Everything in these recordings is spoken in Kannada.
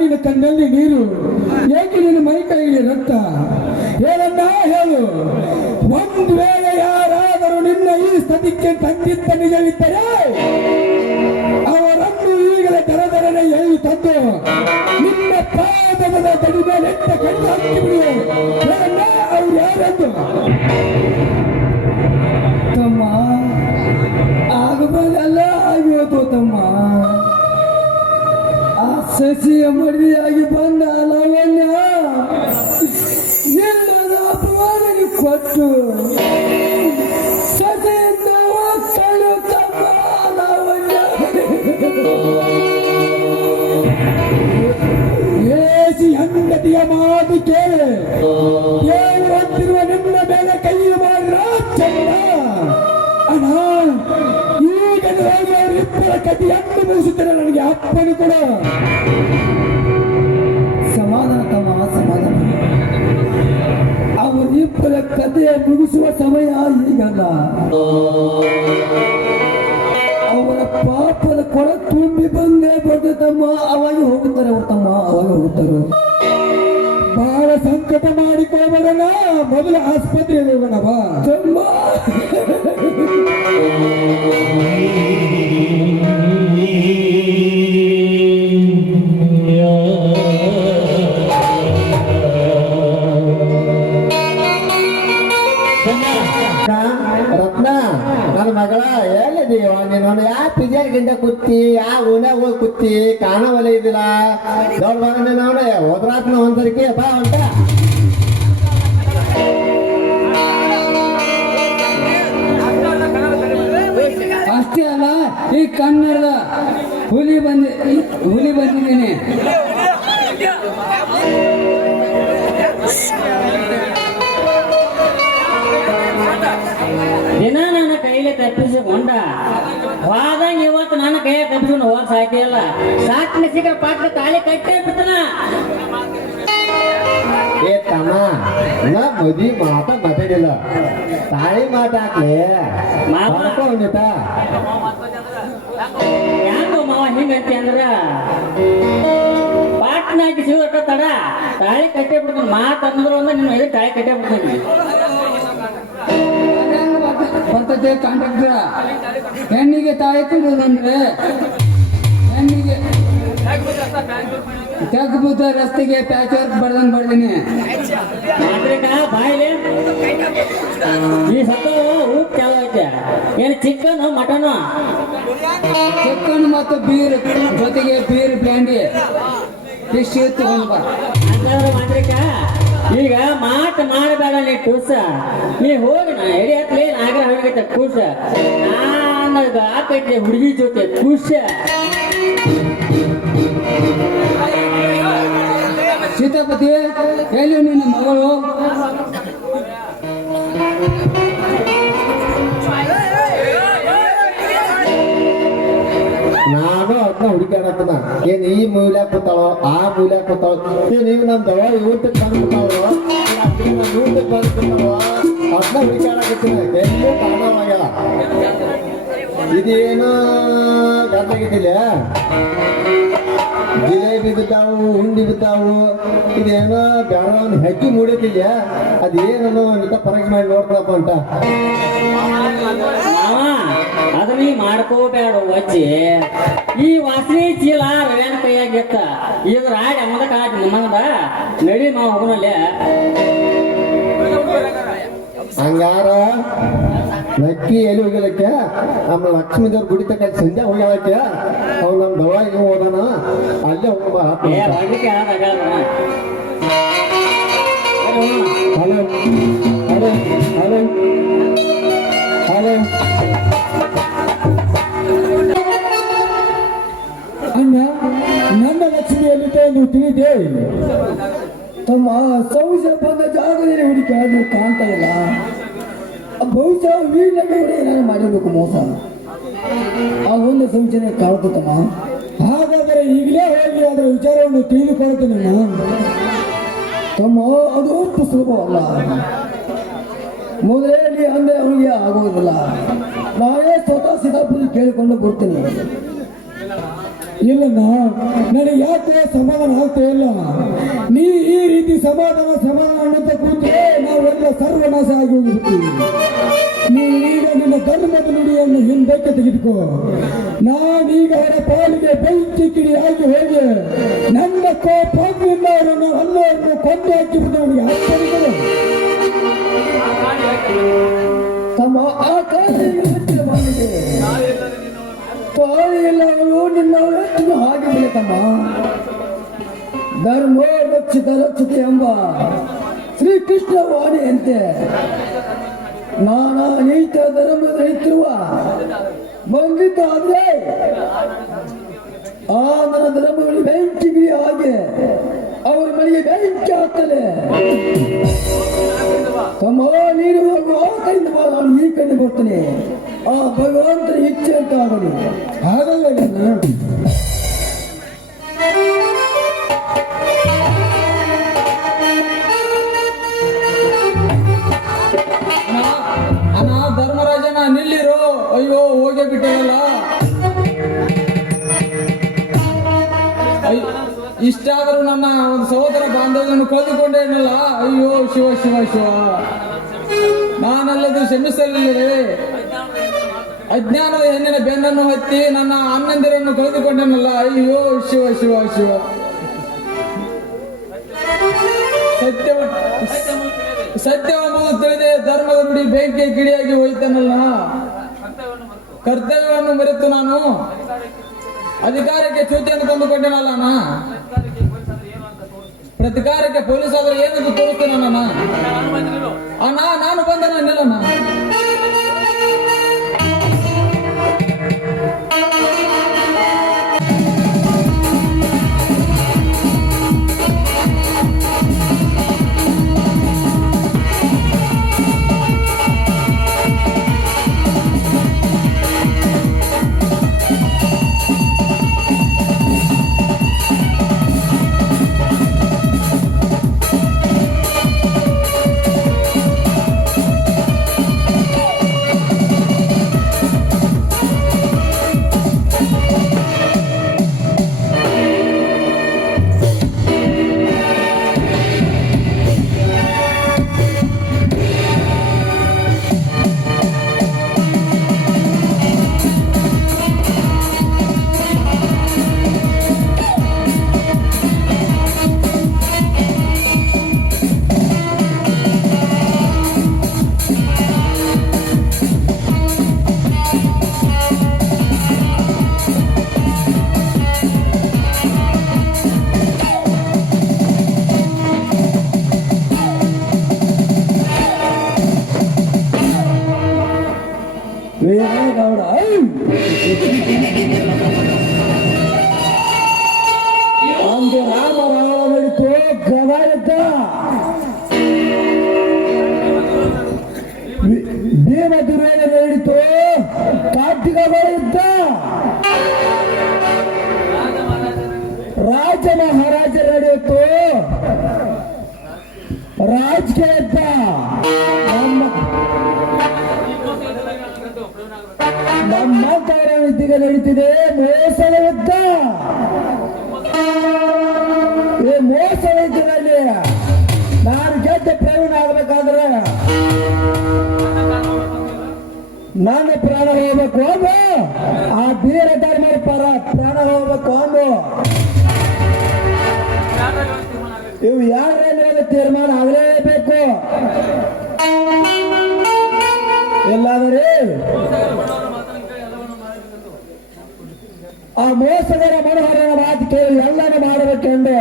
ನಿನ್ನ ಕಣ್ಣಲ್ಲಿ ನೀರು? ಏಕೆ ನಿನ್ನ ಮೈ ಕೈಗೆ ರಕ್ತ? ಹೇಳಣ್ಣ, ಹೇಳು. ಒಂದು ವೇಳೆ ಯಾರಾದರೂ ನಿನ್ನ ಈ ಸ್ಥಿತಿಗೆ ತಂದಿದ್ದ ನಿಜವಿದ್ದರೆ, ಅವರನ್ನು ಈಗಲೇ ದರದರನೆ ಎಲ್ಲಿ ತಂದು ಪಾದದ ತಡಿ ಮೇಲೆ ಹಾಕಿಬಿಡು ಹೇಳಣ್ಣ ಅವ್ರು ಯಾರೆಂದು ತಮ್ಮ ಆಗಬಲ್ಲ ಆಗಿರೋದು ತಮ್ಮ. ಆ ಸಸಿಯ ಮಡಿಯಾಗಿ ಬಂದ ಲವಣ್ಯ ಎಲ್ಲರ ಅಪವಾದನೆ ಕೊಟ್ಟು. ಅಪ್ಪನು ಕೂಡ ಸಮಾಧಾನ. ತಮ್ಮ ಸಮಾಧಾನ ಅವರಿಬ್ಬರ ಕಥೆಯ ಮುಗಿಸುವ ಸಮಯ ಈಗಲ್ಲ. ಅವರ ಪಾಪದ ಕೊಳ ತುಂಬಿ ಬಂದೇ ತಮ್ಮ, ಅವಾಗ ಹೋಗುತ್ತಾರೆ ಮಗಳ ಎಲ್ಲಿದೀವ ನೀನು ಯಾ ಪಿಜಾ ಗಿಂಡ ಕುತ್ತಿ ಯಾ ಊನ್ಯಾಗ ಹೋಗಿ ಕುತ್ತಿ ಕಾಣವಲ್ಲ ಇದಿಲ್ಲ ದೊಡ್ಡ ಮಗನ ಅವನೇ ಹೋದ್ರಾತ್ನ ಒಂದ್ಸರಿಕೆ ಬಾ ಅಂತ. ಅಷ್ಟೇ ಅಲ್ಲ, ಈ ಕನ್ನಡದ ಹುಲಿ ಬಂದಿ, ಹುಲಿ ಬಂದಿದ್ದೀನಿ. ನನ್ನ ಹೊಂಡ ಹೋದಂಗ ಇವತ್ತು ನನ್ನ ಕೈಯ ತಪ್ಪಿಸ್ಕೊಂಡು ಹೋಗಕ್ ಸಾಕಿಲ್ಲ ಸಾಕಿನ ಸಿಕ್ಕ ಪಾತ್ರ ತಾಳಿ ಕಟ್ಟೇ ಬಿಟ್ಟನ ಏ ತಮ್ಮ ನಾ ಮದಿ ಮಾತ ಮಾತಾಡಿಲ್ಲ. ತಾಯಿ ಮಾತಾಕ್ಲೆ. ಮಾಡ್ಕೊಂಡಿತ ಯಾಕೋ ಮಾವ ಹಿಂಗಂತಿ ಅಂದ್ರ? ಪಾಟ್ನ ಹಾಕಿ ಸಿಗಟ್ಟ ತಡ. ತಾಳಿ ಕಟ್ಟೇ ಬಿಡ್ತಾನೆ. ಮಾತು ಅಂದ್ರು ನಿನ್ನ ತಾಳಿ ಕಟ್ಟೇ ಬಿಡ್ತಾನೆ. ಬರ್ತದೆ ಕಾಂಟ್ರಾಕ್ಟರ್? ಹೆಣ್ಣಿಗೆ ತಾಯಿ ಕೊಡೋದಂದ್ರೆ ಹೆಣ್ಣಿಗೆ ತೆಗ್ಬುದ್ದ ರಸ್ತೆಗೆ ಪ್ಯಾಚ್ ವರ್ಕ್ ಬರ್ದಂಗ್ ಬರ್ದೀನಿ. ಈ ಸತ್ತು ಐತೆ. ಏನು ಚಿಕನ್ ಮಟನ್? ಚಿಕನ್ ಮತ್ತು ಬೀರ್ ಜೊತೆಗೆ ಬೀರ್ ಬ್ಯಾಂಡಿ ಫಿಶ್ ತಗೊಂಡ್ ಬಾ ಅಂತಂದ್ರೆ ಮಾತ್ರಿಕ? ಈಗ ಮಾತು ಮಾಡಬೇಡ ನೀ ಕೂಸ. ನೀ ಹೋಗಿ, ನಾ ಎಡಿ ಹತ್ಲೇ ನಾಗರ ಹೋಗೈತೆ ಕೂಸ. ನಾನು ಆಕೈತೆ ಹುಡುಗಿ ಜೊತೆ ಕೂಸ. ಸೀತಾಪತಿ, ಎಲ್ಲಿ ನಿನ್ನ ಮಗಳು? ಅದನ್ನ ಏನ್ ಈ ಮೂಲ ಕೂತಾಳೋ, ಆ ಮೂಲ ಕೂತಾಳೋ. ಏನ್ ಈಗ ನಮ್ ದವ ಇವತ್ತಕ್ಕೆ ಬಂದ್ಬಿಟ್ಟಾಳೋ? ಇವತ್ತಕ್ಕೆ ಬಂದ್ಬಿಟ್ಟಾಳೋ? ಅದನ್ನ ಹುಡುಕಾಡಕತ್ತೀನಿ ಜಿಲೇಬಿ ಬಿದ್ದಾವು, ಉಂಡಿ ಬಿದ್ದಾವು. ಇದೇನೋ ಬ್ಯಾರವನ್ನು ಹೆಜ್ಜೆ ಮೂಡೈತಿಲ್ಲ. ಅದೇನೋ ಅಂತ ಪರೀಕ್ಷೆ ಮಾಡಿ ನೋಡ್ಕೊಳಪ್ಪ ಅಂತ. ಅದನ್ನ ನೀ ಮಾಡ್ಕೋಬೇಡ ಅಜ್ಜಿ. ಈ ವಾಸನೆ ಚೀಲ ರವ್ಯಾನ ಕೈಯಾಗಿತ್ತ ಇದ್ರ ಆಡಿ ಅಮ್ಮದ ಕಾಟ್ ನಿಮ್ಮದ ನಡಿ ನಾವು ಹೋಗೋಣಲ್ಲೇ ಹಂಗಾರ ನಕ್ಕಿ ಎಲ್ಲಿ ಹೋಗಿಲ್ಲಕ್ಕೆ ನಮ್ಮ ಲಕ್ಷ್ಮೀ ದೇವ್ರ ಗುಡಿ ತಕ್ಕ ಸಂಜೆ ಹೋಗ್ಯಾಳಕ್ಕೆ. ಅವ್ರು ನಮ್ಮ ದವ ಇವ್ ಹೋದಾನ. ಅಲ್ಲೇ ಹೋಗ್ಬಾ. ಹಲೋ. ಹಲೋ. ಹಲೋ. ತಮ್ಮ ಸೌಜ ಬಂದ ಜಾಗದಲ್ಲಿ ಹುಡುಕಿ ನೀವು ಕಾಣ್ತಾ ಇಲ್ಲ. ಬಹುಶಃ ವೀರನಗೌಡ ಏನಾದ್ರು ಮಾಡಿರ್ಬೇಕು ಮೋಸ. ಆ ಒಂದು ಸೂಚನೆ ತಮ್ಮ. ಅದು ಅಷ್ಟು ಸುಲಭವಲ್ಲ. ಮೊದಲೇ ಅಂದ್ರೆ ಅವನಿಗೆ ಆಗೋದಿಲ್ಲ. ನಾನೇ ಸ್ವತಃ ಸಿದ್ದಾಪುರ ಕೇಳಿಕೊಂಡು ಬರ್ತೀನಿ. ಇಲ್ಲಣ್ಣ, ನನಗೆ ಯಾಕೆ ಸಮಾಧಾನ ಆಗ್ತಾ ಇಲ್ಲ? ನೀ ಈ ರೀತಿ ಸಮಾಧಾನ ಸಮಾಧಾನ ಅಂತ ಕೂತ್ರೆ ನಾವೆಲ್ಲ ಸರ್ವನಾಶ ಆಗಿ ಹೋಗಿರ್ತೀವಿ ನೀನೀಗ ನಿನ್ನ ಧರ್ಮದ ನುಡಿಯನ್ನು ಹಿಂದಕ್ಕೆ ತೆಗೆದುಕೋ. ನಾನೀಗ ಅವರ ಪಾಲಿಗೆ ಬೆಂಕಿ ಕಿಡಿಯಾಗಿ ಹೋಗಿ, ನನ್ನ ಕೋಪದಿಂದ ಅವರನ್ನು ಅಲ್ಲವನ್ನು ಕೊಂದು ಹಾಕಿಬಿಟ್ಟು ಅವನಿಗೆ ಅರ್ಥವಿದೆ ತಮ್ಮ ಆ ಕಾಲಿಗೆ ಹತ್ತಿರ ಹಾಗೆ ಧರ್ಮೋ ಧರ್ಮ ರಕ್ಷಿತ ರಕ್ಷಿತ ಎಂಬ ಶ್ರೀಕೃಷ್ಣ ವಾಣಿಯಂತೆ ನಾನಾ ನೀತ ಧರ್ಮದ ನಿಂತಿರುವ ಬಂದಿದ್ದ ಆದ್ರೆ ಆ ನನ್ನ ಧರ್ಮಗಳು ಬೆಂಕಿಗೆ ಹಾಗೆ ಅವರ ಮನೆಗೆ ಬೆಂಕಿ ಹಾಕ್ತದೆ. ತಮ್ಮ ನೀರು ಹೋಗುವ ಬಾ ನಾನು ಈ ಕಡೆ ಬರ್ತೀನಿ ಆ ಭಗವಂತನ ಇಚ್ಛೆ ಅಂತ ಆಗಲಿ ಹಾಗಲ್ಲ ಧರ್ಮರಾಜನ ನಿಲ್ಲಿರು. ಅಯ್ಯೋ, ಹೋಗೇ ಬಿಟ್ಟರಲ್ಲ ಇಷ್ಟಾದರೂ ನನ್ನ ಒಂದು ಸಹೋದರ ಬಾಂಧವ್ಯವನ್ನು ಕಳೆದುಕೊಂಡೇನಲ್ಲ? ಅಯ್ಯೋ, ಶಿವ ಶಿವ ಶಿವ. ನಾನಲ್ಲದು ಕ್ಷಮಿಸಲಿಲ್ಲವೇ? ಅಜ್ಞಾನದ ಹೆಣ್ಣಿನ ಬೆನ್ನನ್ನು ಹತ್ತಿ ನನ್ನ ಅಣ್ಣಂದಿರನ್ನು ಕಳೆದುಕೊಂಡನಲ್ಲ. ಅಯ್ಯೋ, ಶಿವ ಶಿವ ಶಿವ. ಸತ್ಯ ಸತ್ಯವನ್ನು ತಿಳಿದೆ ಧರ್ಮದ ಬಿಡಿ ಬೆಂಕಿ ಗಿಡಿಯಾಗಿ ಹೋಯ್ತನಲ್ಲ. ಕರ್ತವ್ಯವನ್ನು ಮರೆತು ನಾನು ಅಧಿಕಾರಕ್ಕೆ ಚ್ಯುತಿಯನ್ನು ತಂದುಕೊಂಡೇನಲ್ಲ ಪ್ರತಿಕಾರಕ್ಕೆ ಪೊಲೀಸ್ ಆದ್ರೆ ಏನಂತ ತೋರಿಸ್ತೇನೆ ಅಣ್ಣ, ನಾನು ಬಂದ ನಿಲ್ಲಣ್ಣ ವೀರೇಗೌಡ ಅಂದು ರಾಮ ರಾಮ ನಡಿತು ಗದಾರಿದ್ದ ಭೀಮ ದುರ್ಯೋಧನ ನಡಿತು ಕಾರ್ತಿಕಗಳಿದ್ದ ರಾಜ ಮಹಾರಾಜ ನಡೆಯಿತು. ರಾಜಕೀಯ ಇದ್ದ ನಮ್ಮ ವಿದ್ಯೆಗೆ ನಡೀತಿದೆ ಮೋಸದ ಯುದ್ಧ. ಈ ಮೋಸದ ಯುದ್ಧದಲ್ಲಿ ನಾನು ಗೆದ್ದ ಪ್ರವೀಣ ಆಗ್ಬೇಕಾದ್ರೆ ನನ್ನ ಪ್ರಾಣ ಹೋಗ್ಬೇಕು ಅಂದು ಆ ಬೀರ ಧರ್ಮರ ಪರ ಪ್ರಾಣ ಹೋಗ್ಬೇಕು ಅಂದು ಇವು ಯಾರೇ ತೀರ್ಮಾನ ಆಗಲೇಬೇಕು? ಮೋಸಗರ ಮನೋಹರನ ಮಾತು ಕೇಳಿ ಎಲ್ಲನೂ ಮಾಡಬೇಕೆಂದು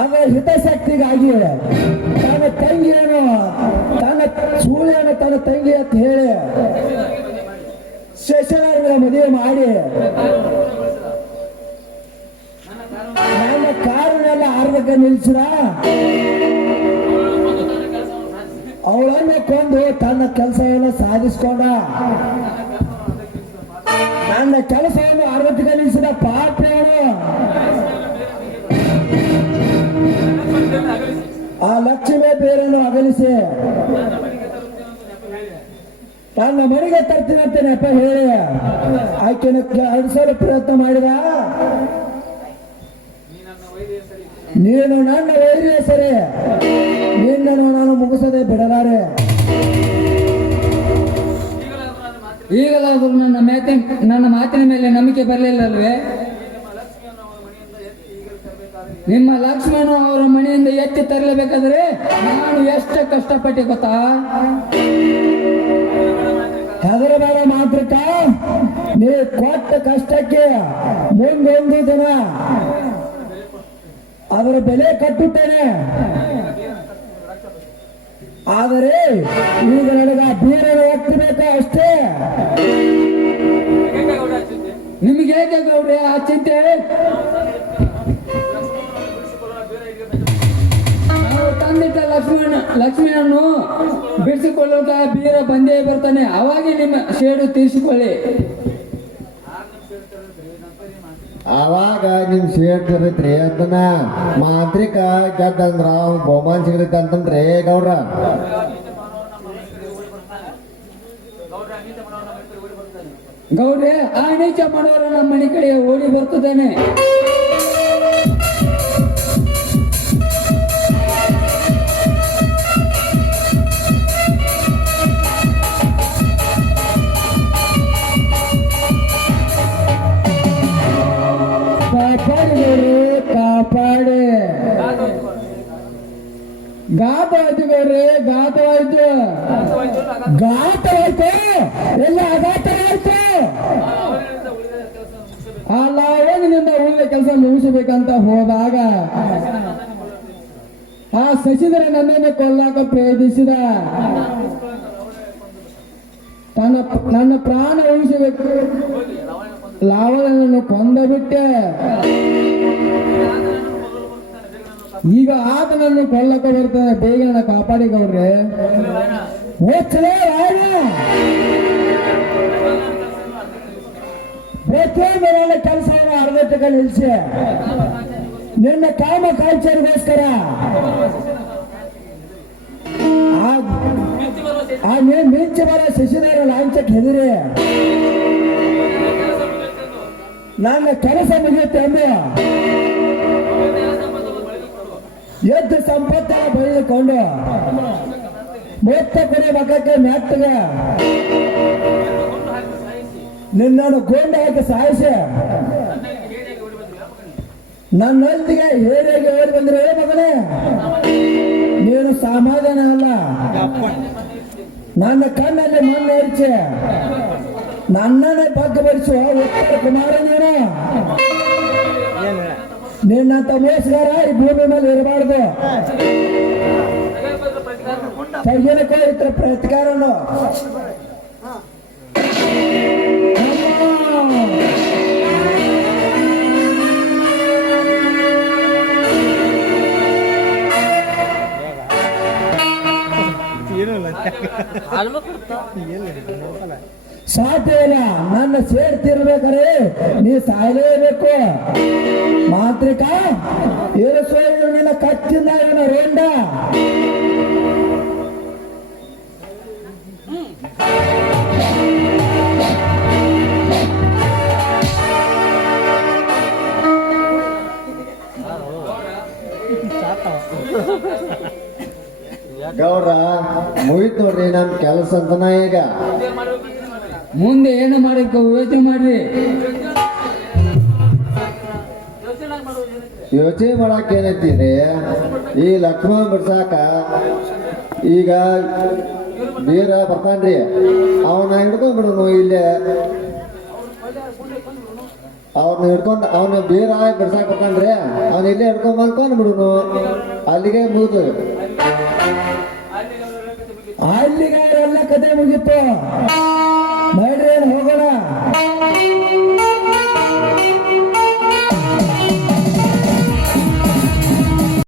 ಅದರ ಹಿತಾಸಕ್ತಿಗಾಗಿ ತನ್ನ ತಂಗಿಯನ್ನು, ತನ್ನ ಸೂಳೆಯನ್ನು ತನ್ನ ತಂಗಿ ಅಂತ ಹೇಳಿ ಶಶನಾರ್ಗಳ ಮದುವೆ ಮಾಡಿ. ನನ್ನ ಕಾರನ್ನೆಲ್ಲ ಅರ್ಧಕ್ಕೆ ನಿಲ್ಸಿರ ಅವಳನ್ನ ಕೊಂದು ತನ್ನ ಕೆಲಸವನ್ನು ಸಾಧಿಸ್ಕೊಂಡ. ಕೆಲಸವನ್ನು ಅರವತ್ತಿಗೆ ನಿಲ್ಲಿಸಿದ ಪಾತ್ರೆಗಳು ಆ ಲಕ್ಷ್ಮಿ ಪೇರನ್ನು ಅಗಲಿಸಿ. ನನ್ನ ಮನೆಗೆ ತರ್ತೀನಂತ ನೆಪ ಹೇಳಿ. ಆಯ್ಕೆನ ಅಳಿಸಲು ಪ್ರಯತ್ನ ಮಾಡಿದ? ನೀನು ನನ್ನ ವೈದ್ಯ ಸರಿ. ನಿನ್ನನ್ನು ನಾನು ಮುಗಿಸದೆ ಬಿಡಲಾರೆ. ಈಗಲಾದರೂ ನನ್ನ ಮಾತಿನ ನನ್ನ ಮಾತಿನ ಮೇಲೆ ನಂಬಿಕೆ ಬರಲಿಲ್ಲಲ್ವೇ? ನಿಮ್ಮ ಲಕ್ಷ್ಮಣ ಅವರ ಮನೆಯಿಂದ ಎತ್ತಿ ತರಲೇಬೇಕಾದ್ರೆ ನಾನು ಎಷ್ಟು ಕಷ್ಟಪಟ್ಟೆ ಗೊತ್ತಾ? ಹೆದರಬೇಡ ಮಾತ್ರಕ್ಕ ನೀ ಕೊಟ್ಟ ಕಷ್ಟಕ್ಕೆ ಮುಂದೊಂದು ದಿನ ಅದರ ಬೆಲೆ ಕಟ್ಟುತ್ತೇನೆ. ಆದರೆ ಈಗ ನನಗ ಬೀರನ ಬೇಕಾ ಅಷ್ಟೇ? ನಿಮ್ಗೆ ಹೇಗೆ ಗೌಡ್ರೆ ಆ ಚಿಂತೆ? ತಂದಿಟ್ಟ ಲಕ್ಷ್ಮಣ ಲಕ್ಷ್ಮಿಯನ್ನು ಬಿಡಿಸಿಕೊಳ್ಳೋಕ ಬೀರ ಬಂದೇ ಬರ್ತಾನೆ. ಅವಾಗೆ ನಿಮ್ಮ ಶೇಡು ತೀರಿಸಿಕೊಳ್ಳಿ. ಅವಾಗ ನಿಮ್ ಸೇಟ್ ಇರತ್ರಿ ಅದನ್ನ ಮಾಂತ್ರಿಕ ಗೆದ್ದಂದ್ರ ಅವ್ನ್ ಬಹುಮಾನ ಸಿಗತೈತೆ ಅಂತಂದ್ರೆ ಗೌಡ್ರ? ಗೌಡ್ರೆ ಆ ನೀಚ ಮಾಡೋರ ನಮ್ಮ ಮನೆ ಕಡೆ ಓಡಿ ಬರ್ತದೇನೆ. ಗೌಡ್ರಿ ಗಾತವಾಯ್ತು ಗಾತವಾಯ್ತು ಎಲ್ಲ ಅಗಾತವಾಯ್ತು ಆ ಲಾವಣದಿಂದ ಉಳಿದ ಕೆಲಸ ಮುಗಿಸಬೇಕಂತ ಹೋದಾಗ ಆ ಶಶಿಧರ ನನ್ನನ್ನು ಕೊಲ್ಲಾಕ ಪ್ರಯತ್ನಿಸಿದ. ತನ್ನ ನನ್ನ ಪ್ರಾಣ ಉಳಿಸಬೇಕು. ಲಾವಣನನ್ನು ಕೊಂದ ಬಿಟ್ಟೆ. ಈಗ ಆತನನ್ನು ಕೊಲ್ಲಕ ಬರ್ತಾನೆ ಬೇಗ ನನ್ನ ಕಾಪಾಡಿ ಗೌಡ್ರೆ ರಾಜ ಪ್ರತಿಯೊಂದು ಕೆಲಸ ಅರ್ಧಕ್ಕೆ ನಿಲ್ಲಿಸಿ ನಿನ್ನ ಕಾಮ ಕಾಲ್ಚರಿಗೋಸ್ಕರ ಆ- ನೀನ್ ಮಿಂಚಿ ಬರ ಶಶಿಧರ ಲಾಂಚಕ್ಕೆ ಹೆದರಿ. ನನ್ನ ಕೆಲಸ ಮುಗಿಯುತ್ತೆ ಅಂದು ಎದ್ದು ಸಂಪತ್ತ ಬೆಳೆದುಕೊಂಡು ಮೊತ್ತ ಕುರಿ ಮಕ್ಕಕ್ಕೆ ಮೆತ್ತಗ ನಿನ್ನನ್ನು ಗೊಂಡು ಹಾಕಿ ಸಾಯಿಸಿ. ನನ್ನೊಂದಿಗೆ ಹೇರಿಯಾಗಿ ಓಡಿ ಬಂದ್ರೆ ಮಗನೇ? ನೀನು ಸಮಾಧಾನ ಅಲ್ಲ. ನನ್ನ ಕಣ್ಣಲ್ಲಿ ಮಣ್ಣು ಎರಚಿ ನನ್ನನ್ನೇ ಬಗ್ಗಬಡಿಸುವ ಉತ್ತರ ಕುಮಾರ ನಿನ್ನಂತ ಮೋಸಗಾರ ಈ ಭೂಮಿ ಮೇಲೆ ಇರಬಾರ್ದು? ತೆಗೆನಕ್ಕೆ ಇತರ ಪ್ರತಿಕಾರನು. ಸಾಧ್ಯ ಇಲ್ಲ ನನ್ನ ಸೇರ್ತಿರ್ಬೇಕಾರೆ, ನೀ ಸಾಯಲೇಬೇಕು. ಮಾತ್ರಿಕ ಇರಿಸೋ ನಿನ್ನ ಕಚ್ಚಿಂದ ರೇಂಡ ರೋಂಡ. ಗೌಡ್ರ ಮುಗಿತ್ ನೋಡ್ರಿ ನಮ್ ಕೆಲಸ ಅಂತನ ಈಗ. ಮುಂದೆ ಏನು ಮಾಡಕ್ಕೆ ಯೋಚನೆ ಮಾಡ್ರಿ. ಯೋಚನೆ ಮಾಡಕ್ಕೆ ಏನಂತೀರಿ? ಈ ಲಕ್ಷ್ಮಣ ಬಿಡ್ಸಾಕ ಈಗ ಬೀರ ಬರ್ತಾನ್ರಿ. ಅವನ ಹಿಡ್ಕೊಂಡ್ ಬಿಡೋನು ಇಲ್ಲೇ. ಅವ್ನ ಹಿಡ್ಕೊಂಡ್ ಅವನ ಬೀರ ಬಿಡ್ಸಾಕ್ ಬರ್ತಾನ್ರಿ. ಅವ್ನ ಇಲ್ಲೇ ಹಿಡ್ಕೊಂಡ್ ಬಂದ್ಕೊಂಡ್ ಬಿಡುನು ಅಲ್ಲಿಗೆ ಮುಗಿದು ಅಲ್ಲಿಗೆ ಎಲ್ಲ ಕತೆ ಮುಗೀತು. ನಡ್ರಿ ಹೋಗೋಣ.